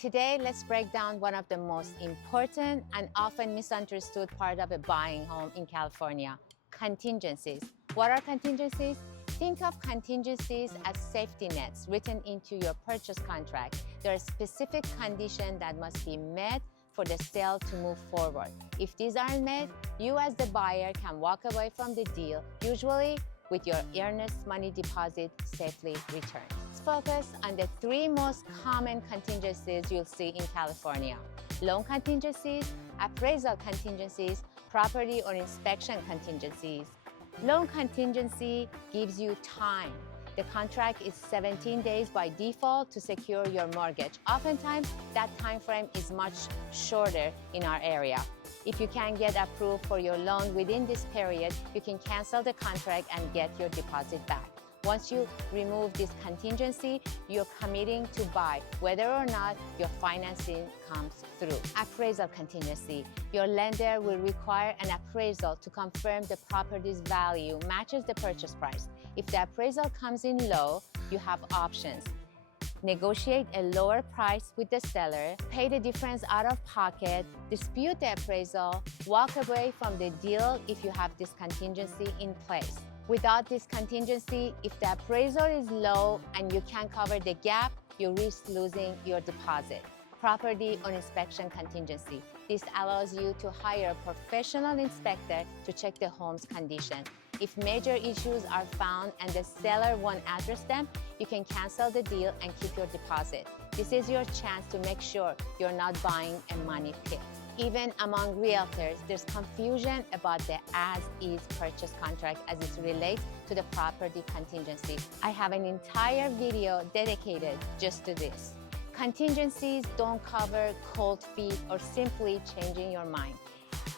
Today, let's break down one of the most important and often misunderstood part of a buying home in California, contingencies. What are contingencies? Think of contingencies as safety nets written into your purchase contract. There are specific conditions that must be met for the sale to move forward. If these aren't met, you as the buyer can walk away from the deal, usually with your earnest money deposit safely returned. Let's focus on the three most common contingencies you'll see in California: loan contingencies, appraisal contingencies, property or inspection contingencies. Loan contingency gives you time. The contract is 17 days by default to secure your mortgage. Oftentimes, that time frame is much shorter in our area. If you can get approved for your loan within this period, you can cancel the contract and get your deposit back. Once you remove this contingency, you're committing to buy, whether or not your financing comes through. Appraisal contingency. Your lender will require an appraisal to confirm the property's value matches the purchase price. If the appraisal comes in low, you have options. Negotiate a lower price with the seller, pay the difference out of pocket, dispute the appraisal, walk away from the deal if you have this contingency in place. Without this contingency, if the appraisal is low and you can't cover the gap, you risk losing your deposit. Property or inspection contingency. This allows you to hire a professional inspector to check the home's condition. If major issues are found and the seller won't address them, you can cancel the deal and keep your deposit. This is your chance to make sure you're not buying a money pit. Even among realtors, there's confusion about the as-is purchase contract as it relates to the property contingency. I have an entire video dedicated just to this. Contingencies don't cover cold feet or simply changing your mind.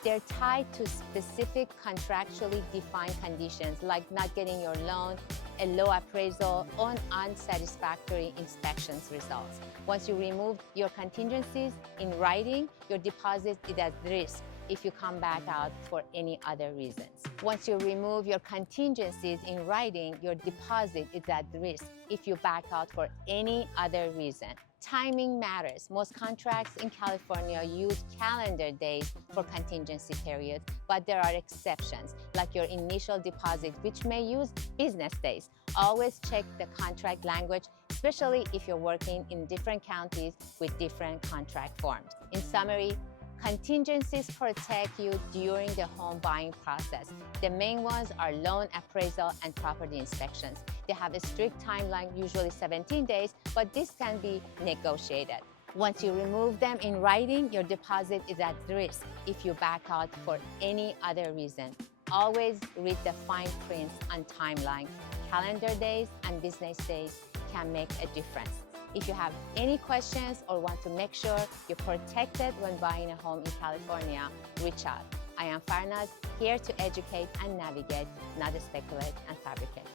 They're tied to specific contractually defined conditions like not getting your loan, a low appraisal, or unsatisfactory inspections results. Once you remove your contingencies in writing, your deposit is at risk if you come back out for any other reasons. Once you remove your contingencies in writing, your deposit is at risk if you back out for any other reason. Timing matters. Most contracts in California use calendar days for contingency periods, but there are exceptions, like your initial deposit, which may use business days. Always check the contract language, especially if you're working in different counties with different contract forms. In summary, contingencies protect you during the home buying process. The main ones are loan, appraisal, and property inspections. They have a strict timeline, usually 17 days, but this can be negotiated. Once you remove them in writing, your deposit is at risk if you back out for any other reason. Always read the fine print on timeline. Calendar days and business days can make a difference. If you have any questions or want to make sure you're protected when buying a home in California, reach out. I am Farnaz, here to educate and navigate, not to speculate and fabricate.